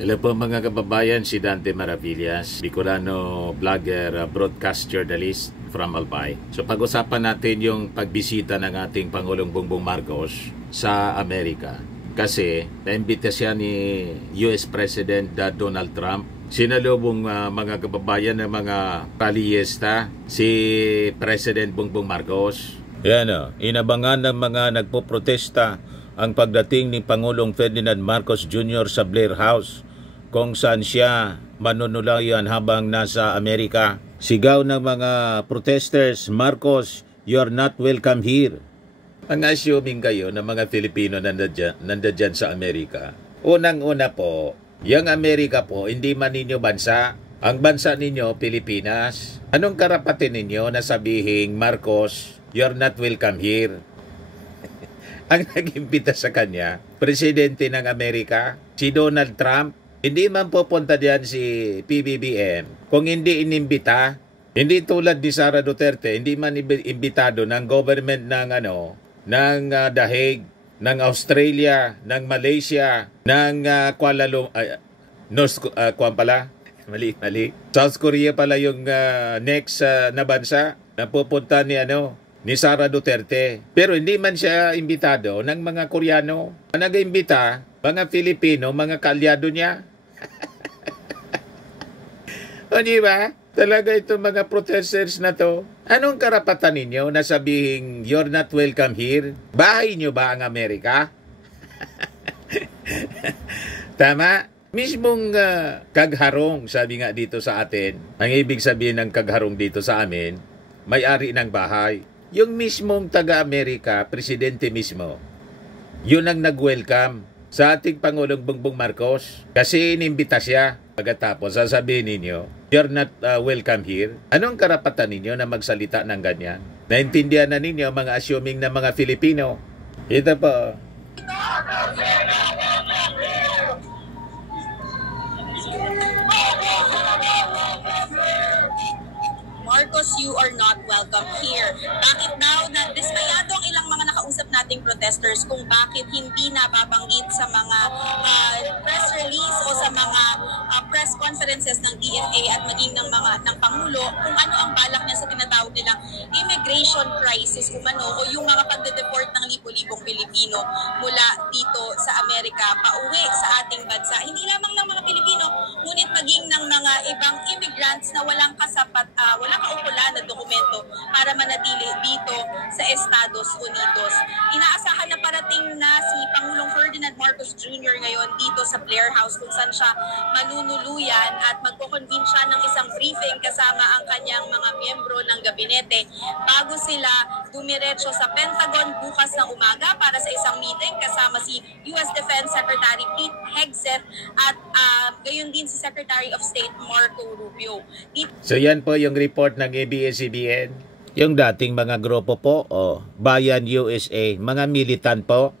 Hello po mga kababayan, si Dante Maravillas, Bicolano vlogger, broadcast journalist from Albay. So pag-usapan natin yung pagbisita ng ating Pangulong Bongbong Marcos sa Amerika. Kasi naimbita siya ni US President Donald Trump. Sinalubong mga kababayan ng mga paliyesta si President Bongbong Marcos. Yan inabangan ng mga nagpoprotesta ang pagdating ni Pangulong Ferdinand Marcos Jr. sa Blair House, kung saan siya manunulayan habang nasa Amerika. Sigaw ng mga protesters, "Marcos, you're not welcome here." Ang assuming kayo ng mga Filipino nandyan sa Amerika. Unang-una po, yung Amerika po, hindi man ninyo bansa. Ang bansa ninyo, Pilipinas. Anong karapatan ninyo na sabihin, "Marcos, you're not welcome here"? Ang nag-imbita sa kanya, Presidente ng Amerika, si Donald Trump. Hindi man pupunta diyan si PBBM kung hindi inimbita. Hindi tulad ni Sara Duterte, hindi man imbitado ng government ng The Hague, ng Australia, ng Malaysia, ng Kuala Lumpur, South Korea pala yung next na bansa na pupunta ni Sara Duterte. Pero hindi man siya imbitado ng mga Koreano. Ang nag-imbita, mga Filipino, mga kaalyado niya. O diba? Talaga itong mga protesters na to. Anong karapatan ninyo na sabihin, "You're not welcome here"? Bahay nyo ba ang Amerika? Tama? Mismong kagharong, sabi nga dito sa atin, ang ibig sabihin ng kagharong dito sa amin, may-ari ng bahay. Yung mismong taga-Amerika, presidente mismo, yun ang nag-welcome sa ating Pangulong Bongbong Marcos. Kasi inimbita siya. Pagkatapos, sasabihin ninyo, "You're not welcome here." Anong karapatan ninyo na magsalita ng ganyan? Naintindihan na ninyo mga assuming na mga Filipino. Ito po. Marcos, you are not welcome here. Bakit daw na dismayado ang ilang mga nakausap nating protesters kung bakit hindi nababanggit sa mga press release o sa mga press conferences ng DFA at maging ng Pangulo kung ano ang balak niya sa tinatawag nilang immigration crisis umano o yung mga pagde-deport ng libo-libong Pilipino mula dito sa Amerika pauwi sa ating bansa. Hindi lamang ng mga Pilipino, ngunit maging ng mga ibang immigrants na walang walang kaukulan na dokumento para manatili dito sa Estados Unidos. Inaasahan na parating na si Pangulong Ferdinand Marcos Jr. ngayon dito sa Blair House kung saan siya manunuluyan at magko-convene siya ng isang briefing kasama ang kanyang mga miyembro ng gabinete bago sila dumiretso sa Pentagon bukas ng umaga para sa isang meeting kasama si US Defense Secretary Pete Hegseth at gayon din si Secretary of State Marco Rubio. So yan po yung report ng ABS-CBN. Yung dating mga grupo po, Bayan USA, mga militant po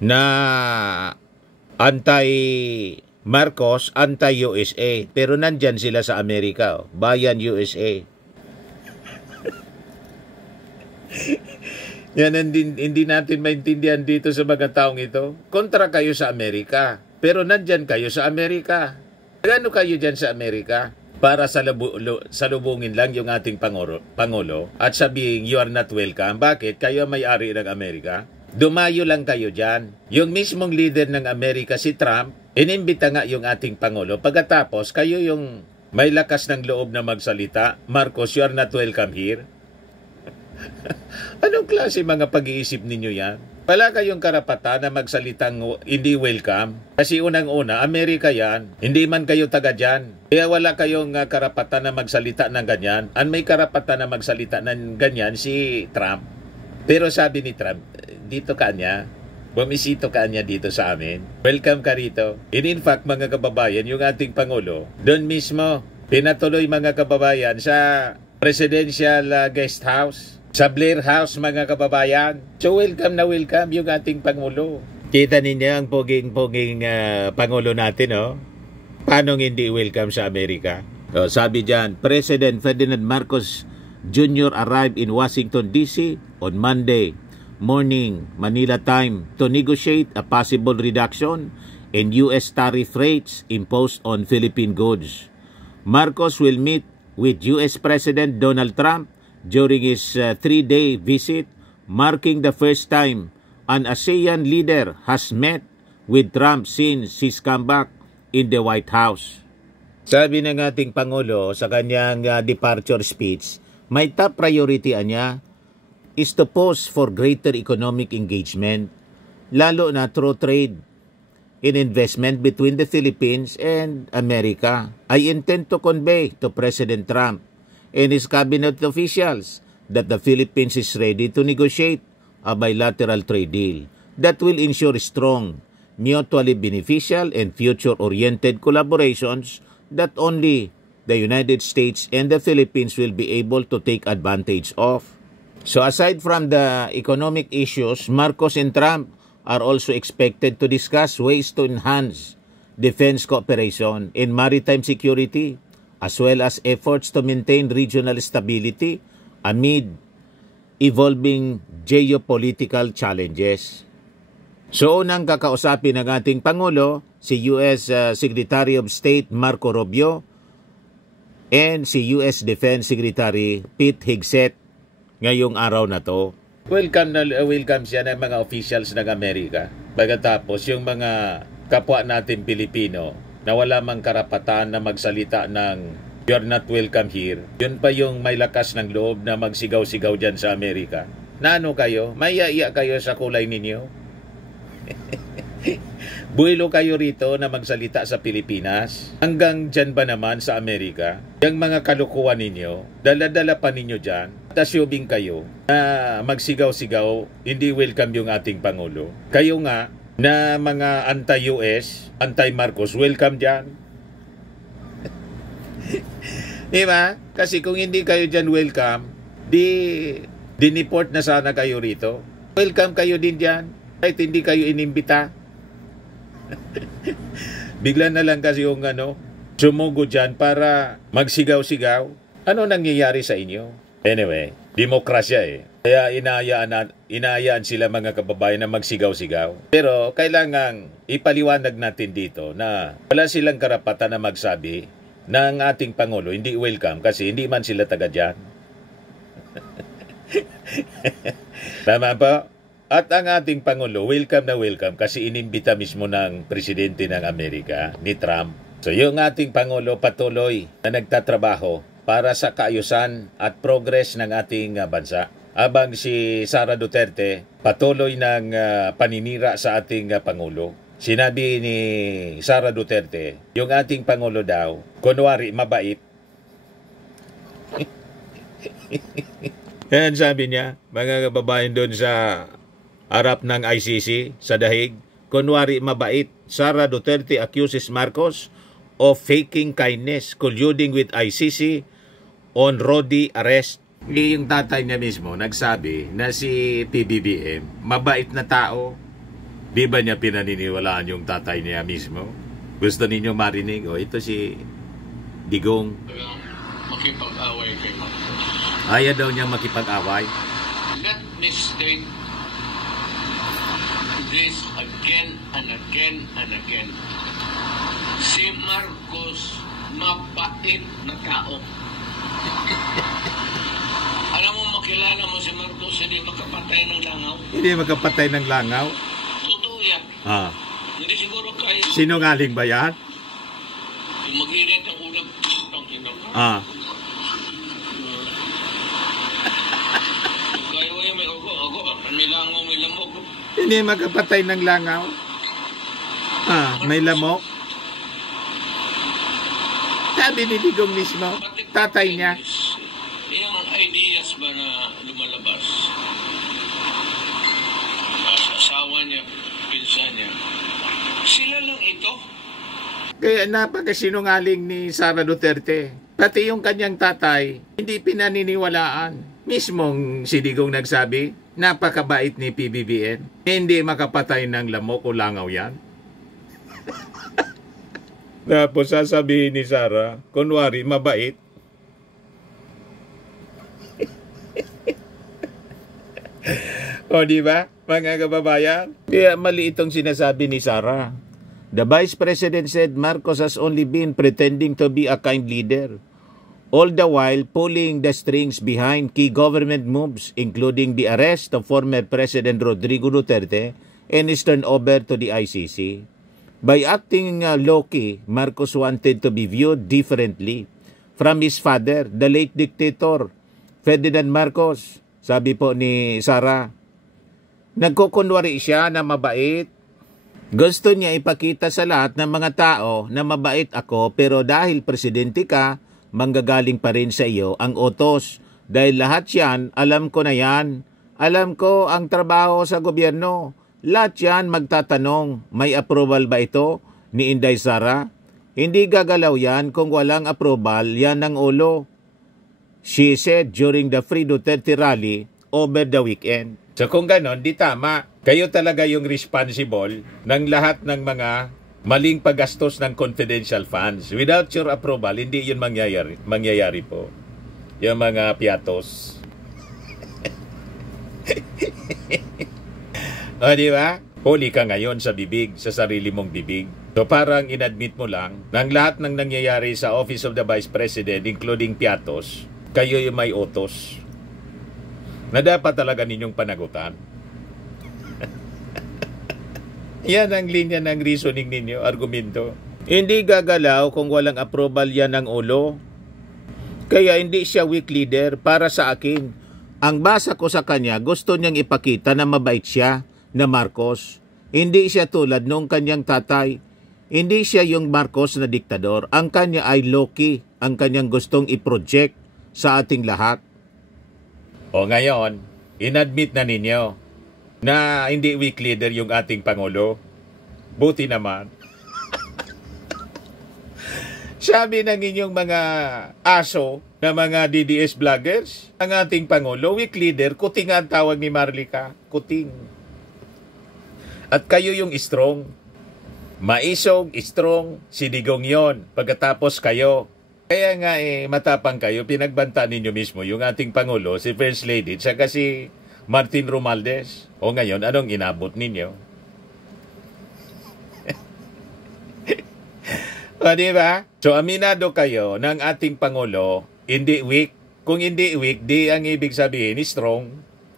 na anti-Marcos, anti-USA. Pero nandyan sila sa Amerika, Bayan USA. Yan, hindi natin maintindihan dito sa mga taong ito. Kontra kayo sa Amerika, pero nandyan kayo sa Amerika. Gano kayo dyan sa Amerika? Para salubungin lang yung ating Pangulo at sabihin, "You are not welcome." Bakit? Kayo may-ari ng Amerika. Dumayo lang kayo dyan. Yung mismong leader ng Amerika, si Trump, inimbita nga yung ating Pangulo. Pagkatapos, kayo yung may lakas ng loob na magsalita, "Marcos, you are not welcome here." Anong klase mga pag-iisip ninyo yan? Wala kayong karapatan na magsalitang hindi welcome. Kasi unang-una, Amerika yan. Hindi man kayo taga dyan. Kaya wala kayong karapatan na magsalita ng ganyan. Ang may karapatan na magsalita ng ganyan si Trump. Pero sabi ni Trump, dito ka niya. Bumisito ka niya dito sa amin. Welcome ka rito. In fact, mga kababayan, yung ating Pangulo, doon mismo, pinatuloy mga kababayan sa Presidential Guest House. Sa Blair House, mga kababayan. So welcome na welcome yung ating Pangulo. Kita ninyo ang poging-poging Pangulo natin, Paano hindi welcome sa Amerika? Sabi dyan, President Ferdinand Marcos Jr. arrived in Washington, D.C. on Monday morning, Manila time, to negotiate a possible reduction and U.S. tariff rates imposed on Philippine goods. Marcos will meet with U.S. President Donald Trump during his 3-day visit, marking the first time an ASEAN leader has met with Trump since his comeback in the White House. Sabi ng ating Pangulo sa kanyang departure speech, may top priority niya is to push for greater economic engagement, lalo na through trade in investment between the Philippines and America. I intend to convey to President Trump and his cabinet officials that the Philippines is ready to negotiate a bilateral trade deal that will ensure strong, mutually beneficial, and future-oriented collaborations that only the United States and the Philippines will be able to take advantage of. So aside from the economic issues, Marcos and Trump are also expected to discuss ways to enhance defense cooperation in maritime security, as well as efforts to maintain regional stability amid evolving geopolitical challenges. So unang kakausapin ng ating Pangulo, si U.S. Secretary of State Marco Rubio and si U.S. Defense Secretary Pete Hegseth ngayong araw na to. Welcome siya ng mga officials ng Amerika. Pagkatapos yung mga kapwa natin Pilipino na wala mang karapatan na magsalita ng "You're not welcome here", yun pa yung may lakas ng loob na magsigaw-sigaw dyan sa Amerika. Na ano kayo? Maya-iya kayo sa kulay ninyo? Buwelo kayo rito na magsalita sa Pilipinas? Hanggang dyan ba naman sa Amerika? Yung mga kalukuhan ninyo, dala-dala pa ninyo dyan, at assuming kayo na magsigaw-sigaw, hindi welcome yung ating Pangulo. Kayo nga, na mga anti-US, anti-Marcos, welcome dyan. Diba? Kasi kung hindi kayo dyan welcome, diniport na sana kayo rito. Welcome kayo din dyan, kahit hindi kayo inimbita. Bigla na lang kasi yung sumugo dyan para magsigaw-sigaw. Ano nangyayari sa inyo? Anyway, demokrasya Kaya inayaan sila mga kababayan na magsigaw-sigaw. Pero kailangang ipaliwanag natin dito na wala silang karapatan na magsabi ng ating Pangulo hindi welcome kasi hindi man sila taga dyan. Tama po? At ang ating Pangulo, welcome na welcome kasi inimbita mismo ng Presidente ng Amerika, ni Trump. So yung ating Pangulo patuloy na nagtatrabaho para sa kaayusan at progress ng ating bansa. Habang si Sara Duterte patuloy ng paninira sa ating Pangulo. Sinabi ni Sara Duterte, yung ating Pangulo daw, kunwari mabait. Yan sabi niya, mga kababayan doon sa harap ng ICC sa Dahig, kunwari mabait. Sara Duterte accuses Marcos of faking kindness, colluding with ICC on Rodi arrest. Yung tatay niya mismo nagsabi na si PBBM mabait na tao. Di ba niya pinaniniwalaan yung tatay niya mismo? Gusto ninyo marinig? Ito si Digong. Makipag-away kay Marcos. Ayaw daw niya makipag-away. Let me state this again and again and again. Si Marcos mabait na tao. Alam mo, makilala mo si Marcos, hindi makapatay ng langaw. Hindi makapatay ng langaw? Totoo yan. Hindi siguro kaya. Sinungaling ba yan? Yung mag-init ang ulam. Kaya mo yan, may langaw, may lamok. Hindi makapatay ng langaw? May lamok? Sabi ni Digong mismo, tatay niya. Yung ideas ba na lumalabas? Asawa niya, pinsan niya. Sila lang ito. Kaya napakasinungaling ni Sara Duterte. Pati yung kanyang tatay, hindi pinaniniwalaan. Mismong si Digong nagsabi, napakabait ni PBBM. Hindi makapatay ng lamok o langaw yan. Tapos sasabihin ni Sara, kunwari mabait. O di ba, mga kababayan? Kaya mali itong sinasabi ni Sara. The Vice President said Marcos has only been pretending to be a kind leader, all the while pulling the strings behind key government moves, including the arrest of former President Rodrigo Duterte and his turnover to the ICC. By acting low-key, Marcos wanted to be viewed differently from his father, the late dictator, Ferdinand Marcos. Sabi po ni Sara, nagkukunwari siya na mabait. Gusto niya ipakita sa lahat ng mga tao na mabait ako, pero dahil presidente ka, manggagaling pa rin sa iyo ang utos. Dahil lahat yan, alam ko na yan. Alam ko ang trabaho sa gobyerno. Lahat yan magtatanong, may approval ba ito ni Inday Sara? Hindi gagalaw yan kung walang approval yan ng ulo. She said during the Free Duterte rally over the weekend. So kung ganon, di tama. Kayo talaga yung responsible ng lahat ng mga maling paggastos ng confidential funds. Without your approval, hindi yun mangyayari po. Yung mga piatos. O, di ba? Huli ka ngayon sa bibig, sa sarili mong bibig. So parang inadmit mo lang ng lahat ng nangyayari sa Office of the Vice President, including piatos, kayo yung may utos na dapat talaga ninyong panagutan. Yan ang linya ng reasoning ninyo, argumento. Hindi gagalaw kung walang approval yan ng ulo. Kaya hindi siya weak leader para sa akin. Ang basa ko sa kanya, gusto niyang ipakita na mabait siya na Marcos. Hindi siya tulad nung kanyang tatay. Hindi siya yung Marcos na diktador. Ang kanya ay low-key. Ang kanyang gustong i-project sa ating lahat. O ngayon, inadmit na ninyo na hindi weak leader yung ating Pangulo. Buti naman. Sabi ng inyong mga aso na mga DDS vloggers, ang ating Pangulo, weak leader, kuting ang tawag ni Marlica. Kuting. At kayo yung strong. Maisog, strong, sidigong yon. Pagkatapos kayo. Kaya nga matapang kayo, pinagbanta ninyo mismo yung ating Pangulo, si First Lady, saka si Martin Romualdez. O ngayon, anong inabot ninyo? O diba? So aminado kayo ng ating Pangulo, hindi weak. Kung hindi weak, di ang ibig sabihin strong.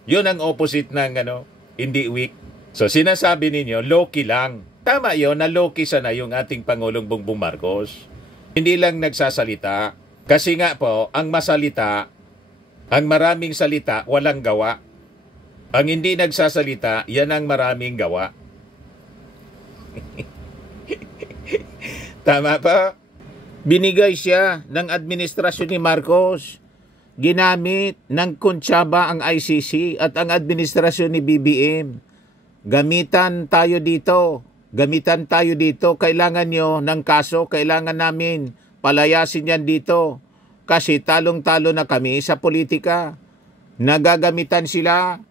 Yun ang opposite ng hindi weak. So sinasabi ninyo, low-key lang. Tama yun, na low-key sana yung ating Pangulong Bongbong Marcos. Hindi lang nagsasalita. Kasi nga po, ang masalita, ang maraming salita, walang gawa. Ang hindi nagsasalita, yan ang maraming gawa. Tama pa? Binigay siya ng administrasyon ni Marcos. Ginamit ng Kontsaba ang ICC at ang administrasyon ni BBM. Gamitan tayo dito. Kailangan nyo ng kaso. Kailangan namin palayasin yan dito. Kasi talong-talo na kami sa politika. Nagagamitan sila.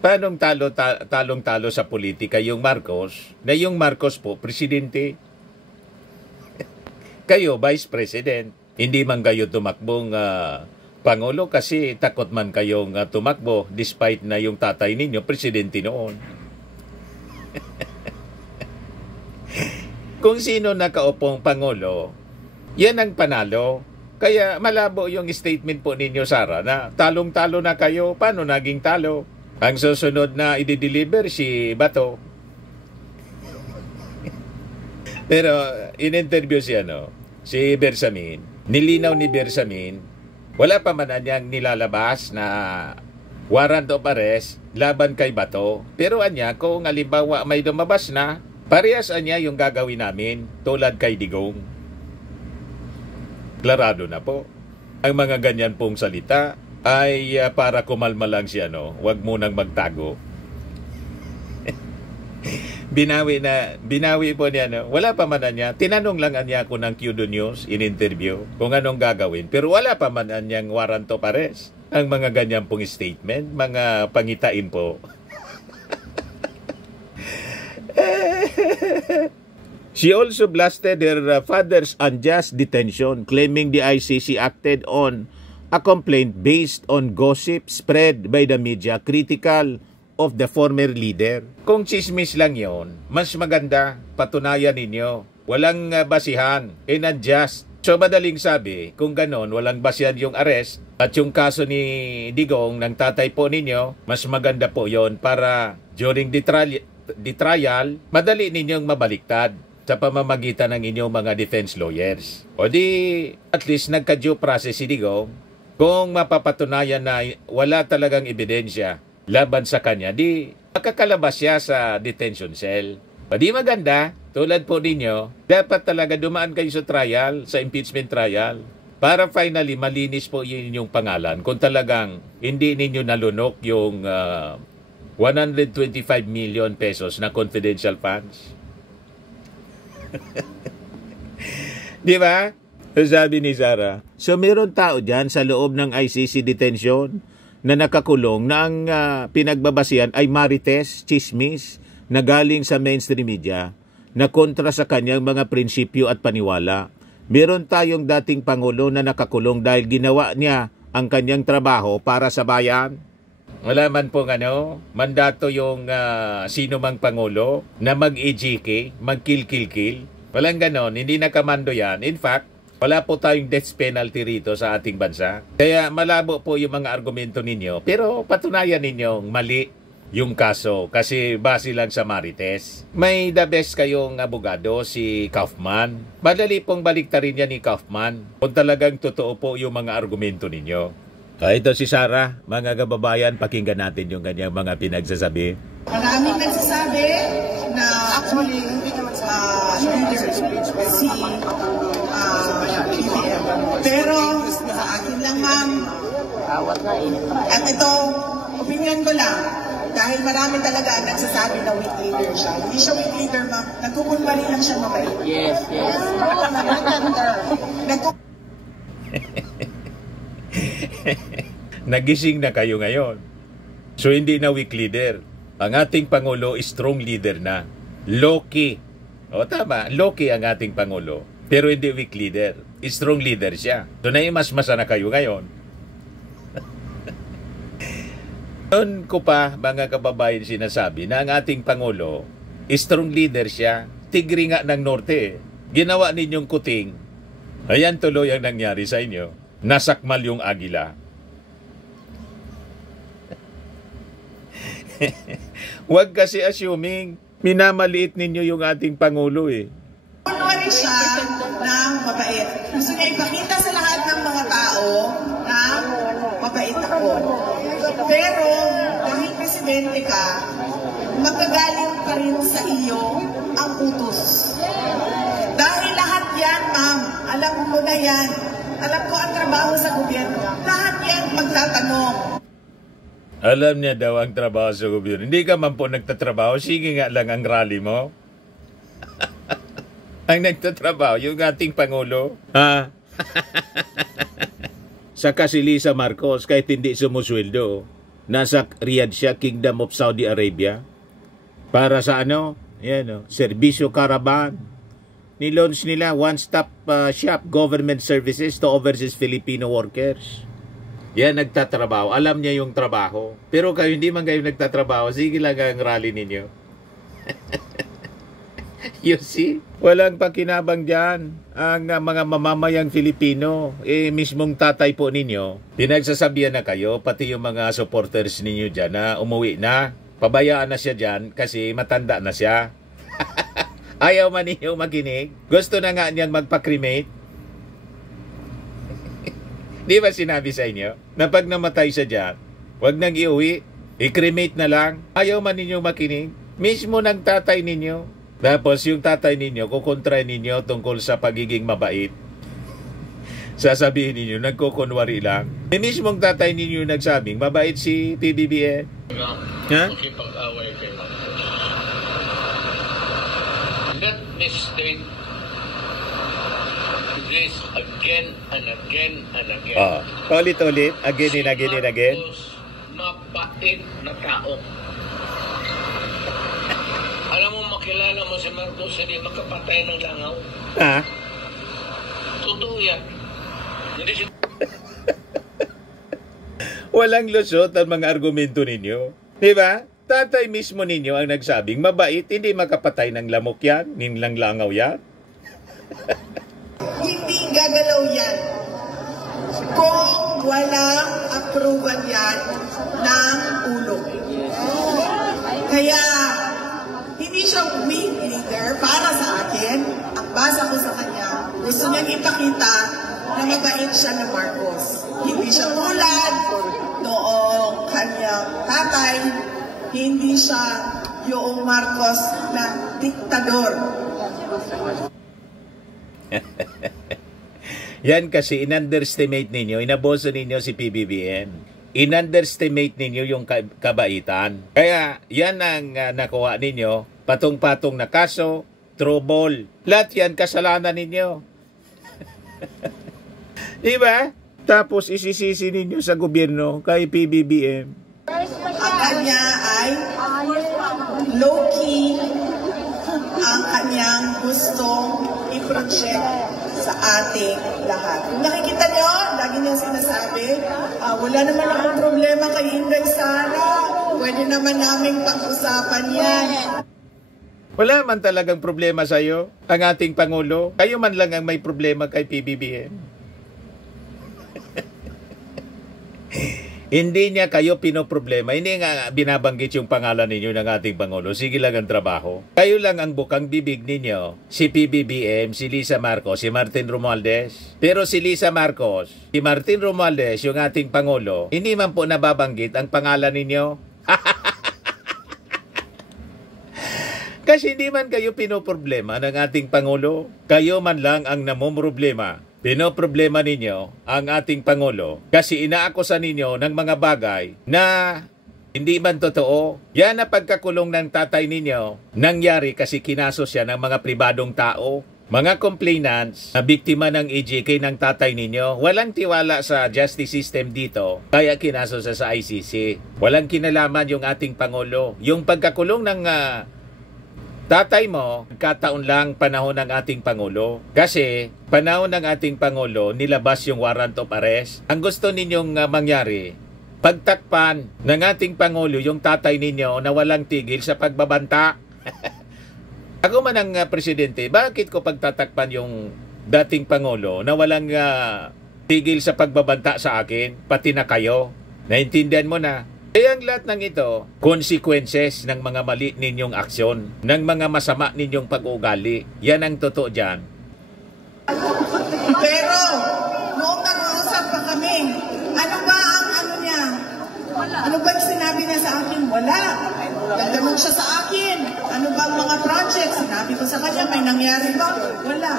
Paano talong-talo sa politika yung Marcos? Na yung Marcos po, presidente. Kayo, Vice President. Hindi man kayo tumakbong Pangulo kasi takot man kayong tumakbo despite na yung tatay ninyo, presidente noon. Kung sino nakaupong Pangulo, yan ang panalo. Kaya malabo yung statement po ninyo, Sara, na talong-talo na kayo. Paano naging talo? Ang susunod na i-deliver si Bato. Pero in-interview si Bersamin. Nilinaw ni Bersamin, wala pa man niyang nilalabas na warrant of arrest laban kay Bato. Pero anya, kung halimbawa may lumabas na, parehas anya yung gagawin namin tulad kay Digong. Klarado na po. Ang mga ganyan pong salita ay para kumalma lang siya, wag munang magtago. Binawi po niya, wala pa man niya. Tinanong lang niya ako ng QDO News in interview kung anong gagawin. Pero wala pa man niyang warrant of arrest. Ang mga ganyan pong statement, mga pangitain po. She also blasted her father's unjust detention, claiming the ICC acted on a complaint based on gossip spread by the media critical of the former leader. Kung chismis lang yon, mas maganda, patunayan ninyo. Walang basihan, unjust. So madaling sabi, kung ganon, walang basihan yung arrest at yung kaso ni Digong ng tatay po ninyo, mas maganda po yon para during the trial, madali ninyong mabaliktad sa pamamagitan ng inyong mga defense lawyers. O di, at least nagka-due process si Digong. Kung mapapatunayan na wala talagang ebidensya laban sa kanya, di makakalabas siya sa detention cell. O di maganda, tulad po ninyo, dapat talaga dumaan kayo sa trial, sa impeachment trial, para finally malinis po yung inyong pangalan kung talagang hindi ninyo nalunok yung 125 million pesos na confidential funds. Di ba? Sabi ni Sarah. So meron tao dyan sa loob ng ICC detention na nakakulong na ang pinagbabasihan ay marites, chismis na galing sa mainstream media na kontra sa kanyang mga prinsipyo at paniwala. Meron tayong dating Pangulo na nakakulong dahil ginawa niya ang kanyang trabaho para sa bayan. Wala man pong mandato yung sino mang Pangulo na mag-EJK, mag-kill-kill-kill. Walang ganon, hindi nakamando yan. In fact, wala po tayong death penalty rito sa ating bansa. Kaya malabo po yung mga argumento ninyo. Pero patunayan ninyong mali yung kaso kasi base lang sa marites. May the best kayong abogado, si Kaufman. Madali pong baliktarin niya ni Kaufman kung talagang totoo po yung mga argumento ninyo. Ito si Sarah, mga kababayan, pakinggan natin yung kanyang mga pinagsasabi. Maraming nagsasabi na actually hindi naman sa si PBM. Pero sa akin lang, ma'am, at ito, opinion ko lang, dahil marami talaga nagsasabi na weak leader siya. Hindi siya weak leader, ma'am. Nagkukunwari lang siya mabait. Yes. Nagising na kayo ngayon. So hindi na weak leader. Ang ating Pangulo is strong leader na. Low-key. O tama, low-key ang ating Pangulo. Pero hindi weak leader. Strong leader siya. So naimas-masa na kayo ngayon. Noon ko pa, mga kababayan, sinasabi na ang ating Pangulo, strong leader siya. Tigri nga ng Norte. Ginawa ninyong kuting. Ayan tuloy ang nangyari sa inyo. Nasakmal yung agila. Huwag kasi assuming minamaliit ninyo yung ating Pangulo eh. Kunwari siya ng mabait. Gusto niya ipakita sa lahat ng mga tao na mabait ako. Pero dahil presidente ka, magagaling pa rin sa iyo ang utos. Dahil lahat yan, ma'am, alam mo na yan. Alam ko ang trabaho sa gobyerno. Lahat yan magtatanong. Alam niya daw ang trabaho sa gobyerno. Hindi ka man po nagtatrabaho. Sige nga lang ang rally mo. Ang nagtatrabaho, yung ating Pangulo. Ha? Saka si Lisa Marcos, kahit hindi sumusweldo, nasa Riyadh siya, Kingdom of Saudi Arabia. Para sa Serbisyo Caravan. Nilaunch nila one-stop shop government services to overseas Filipino workers. Yan nagtatrabaho. Alam niya yung trabaho. Pero kayo hindi man kayo nagtatrabaho, sige lang ang rally ninyo. You see? Walang pakinabang dyan ang mga mamamayang Filipino. Mismong tatay po ninyo, pinagsasabihan na kayo, pati yung mga supporters ninyo dyan na umuwi na. Pabayaan na siya dyan kasi matanda na siya. Ayaw man ninyo makinig. Gusto na nga niyan magpa-cremate. Di ba sinabi sa inyo na pag namatay siya dyan, huwag nang iuwi, i-cremate na lang. Ayaw man ninyo makinig. Mismo ng tatay ninyo. Tapos yung tatay ninyo, kukontra ninyo tungkol sa pagiging mabait. Sasabihin ninyo, nagkukunwari lang. Mismong tatay ninyo nagsabing, mabait si PBBM. Ha? Makipag-away kay Marcos. Let me state this again and again and again. Ulit-ulit, again and again and again. Marcos, mabait na tao. Alam mo, makilala mo si Marcos, hindi makapatay ng langaw. Ha? Totoo yan. Hindi siya... Walang lusot ang mga argumento ninyo. Di ba? Tatay mismo ninyo ang nagsabing mabait, hindi makapatay ng lamok yan, ninlanglangaw yan. Hindi gagalaw yan kung walang approval yan ng ulo. Kaya, hindi siya weak leader para sa akin. Ang basa ko sa kanya, gusto niyang ipakita na mabait siya ng Marcos. Hindi siya tulad noong kanyang tatay, hindi siya yung Marcos na diktador. Yan kasi in-underestimate ninyo, inaboso ninyo si PBBM. In-underestimate ninyo yung kabaitan. Kaya yan ang nakuha ninyo, patong-patong na kaso, trouble. Lahat yan kasalanan ninyo. Diba? Tapos isisisi ninyo sa gobyerno kay PBBM. Ang kanya ay low-key ang kanyang gustong i-project sa ating lahat. Kung nakikita nyo, lagi niyo sinasabi, wala naman akong problema kay Inday Sara. Pwede naman naming pag-usapan yan. Wala man talagang problema sa iyo, ang ating Pangulo. Kayo man lang ang may problema kay PBBM. Hindi niya kayo pinoproblema. Hindi nga binabanggit yung pangalan ninyo ng ating Pangulo. Sige lang ang trabaho. Kayo lang ang bukang bibig ninyo. Si PBBM, si Lisa Marcos, si Martin Romualdez. Pero si Lisa Marcos, si Martin Romualdez, yung ating Pangulo, hindi man po nababanggit ang pangalan ninyo. Kasi hindi man kayo pinoproblema ng ating Pangulo. Kayo man lang ang namumroblema. Pinoproblema ninyo ang ating Pangulo kasi inaakusa ninyo ng mga bagay na hindi man totoo. Yan na pagkakulong ng tatay ninyo nangyari kasi kinaso siya ng mga pribadong tao. Mga complainants na biktima ng EJK ng tatay ninyo, walang tiwala sa justice system dito, kaya kinaso siya sa ICC. Walang kinalaman yung ating Pangulo. Yung pagkakulong ng tatay mo, kataon lang panahon ng ating Pangulo. Kasi panahon ng ating Pangulo, nilabas yung warrant of arrest. Ang gusto ninyong mangyari, pagtakpan ng ating Pangulo yung tatay ninyo na walang tigil sa pagbabanta. Ako man ang presidente, bakit ko pagtatakpan yung dating Pangulo na walang tigil sa pagbabanta sa akin, pati na kayo? Naintindihan mo na? Kaya ang lahat ng ito, consequences ng mga mali ninyong aksyon, ng mga masama ninyong pag-uugali. Yan ang totoo dyan. Pero, noong nag-uusap pa kami, ano ba ang ano niya? Ano ba yung sinabi niya sa akin? Wala. Nagtanong siya sa akin. Ano ba ang mga projects? Sinabi ko sa kanya, may nangyari ba? Wala.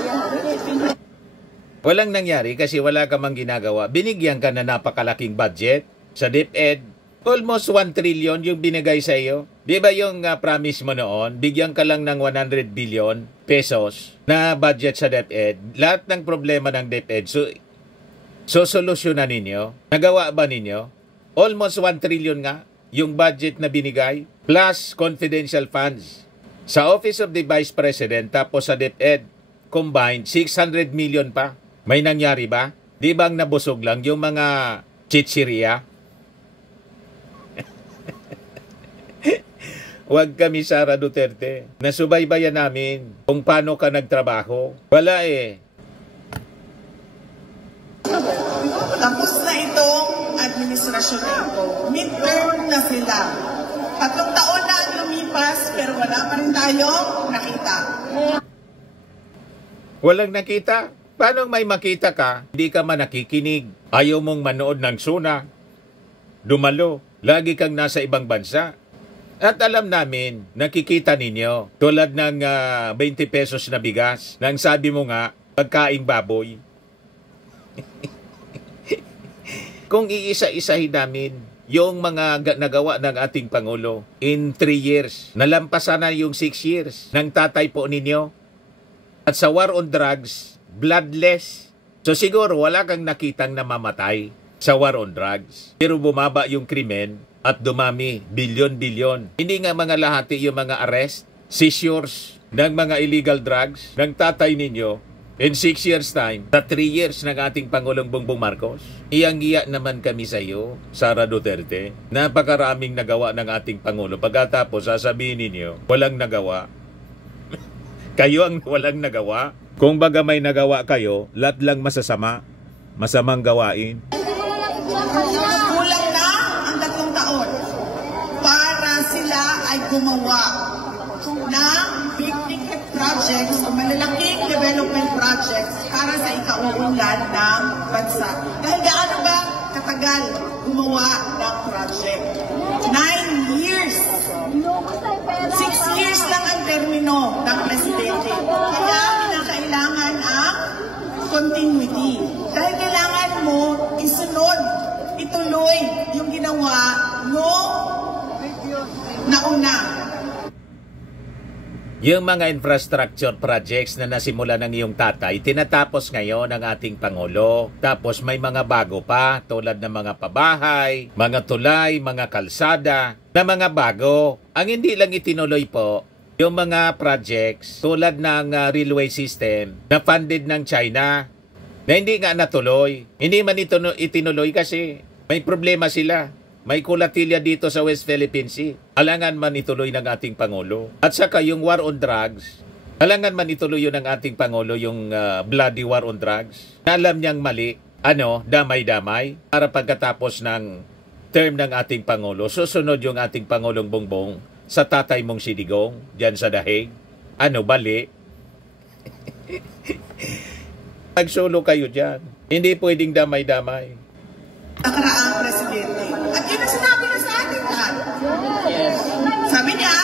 Walang nangyari kasi wala ka mang ginagawa. Binigyan ka na napakalaking budget sa DepEd. Almost 1 trillion yung binigay sa iyo. Di ba yung promise mo noon, bigyan ka lang ng 100 billion pesos na budget sa DepEd. Lahat ng problema ng DepEd, so solusyonan ninyo. Nagawa ba ninyo? Almost 1 trillion nga yung budget na binigay, plus confidential funds. Sa Office of the Vice President, tapos sa DepEd, combined, 600 million pa. May nangyari ba? Di bang nabusog lang yung mga chichirya? Huwag kami, Sara Duterte. Nasubaybayan namin kung paano ka nagtrabaho. Wala eh. Tapos na itong administrasyon na ito. Midterm na sila. 3 taon na ang lumipas, pero wala pa rin tayong nakita. Walang nakita? Paano may makita ka? Hindi ka man nakikinig. Ayaw mong manood ng Suna. Dumalo. Lagi kang nasa ibang bansa. At alam namin, nakikita ninyo, tulad ng 20 pesos na bigas, nang sabi mo nga, pagkaing baboy. Kung iisa-isahin namin yung mga nagawa ng ating Pangulo in 3 years, nalampasan na yung 6 years ng tatay po ninyo. At sa war on drugs, bloodless. So siguro wala kang nakitang namamatay sa war on drugs. Pero bumaba yung krimen at dumami, bilyon-bilyon. Hindi nga mga lahati yung mga arrest, seizures ng mga illegal drugs ng tatay ninyo In 6 years time, sa 3 years ng ating Pangulong Bongbong Marcos, iyang-iya naman kami sa iyo, Sara Duterte. Napakaraming nagawa ng ating Pangulo. Pagkatapos, sasabihin ninyo, walang nagawa. Kayo ang walang nagawa. Kung baga may nagawa kayo, lahat lang masasama. Masamang gawain. Kulang na ang 3 taon para sila ay gumawa ng big ticket projects o malalaking development projects para sa ikauunlad ng bansa. Dahil gaano ba katagal gumawa ng project? 9 years. 6 years lang ang termino ng presidente. Kaya kinakailangan ang continuity. Dahil kailangan mo isunod, ituloy yung ginawa no nauna. Yung mga infrastructure projects na nasimula ng iyong tatay, tinatapos ngayon ng ating Pangulo. Tapos may mga bago pa, tulad ng mga pabahay, mga tulay, mga kalsada, na mga bago. Ang hindi lang itinuloy po, yung mga projects tulad ng railway system na funded ng China, na hindi nga natuloy. Hindi man itinuloy kasi may problema sila. May kulatilya dito sa West Philippine Sea. Alangan man ituloy ng ating Pangulo. At saka yung war on drugs, alangan man ituloy yun ng ating Pangulo, yung bloody war on drugs. Alam niyang mali, damay-damay, para pagkatapos ng term ng ating Pangulo, susunod yung ating Pangulong Bongbong sa tatay mong si Digong, dyan sa Dahig. Bali? Nagsulo kayo dyan. Hindi pwedeng damay-damay. Nakaraang presidente. At yun ang sinabi na sa atin lahat. Sabi niya,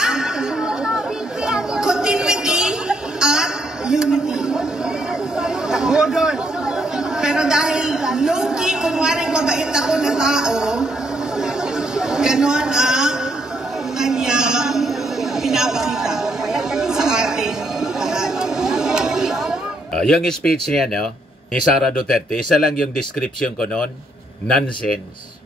continuity at unity. Pero dahil low-key, kunwari mabait ako na tao, ganon ang kanyang pinapakita sa atin lahat. Yung speech niya, ni Sara Duterte, isa lang yung description ko noon, nonsense.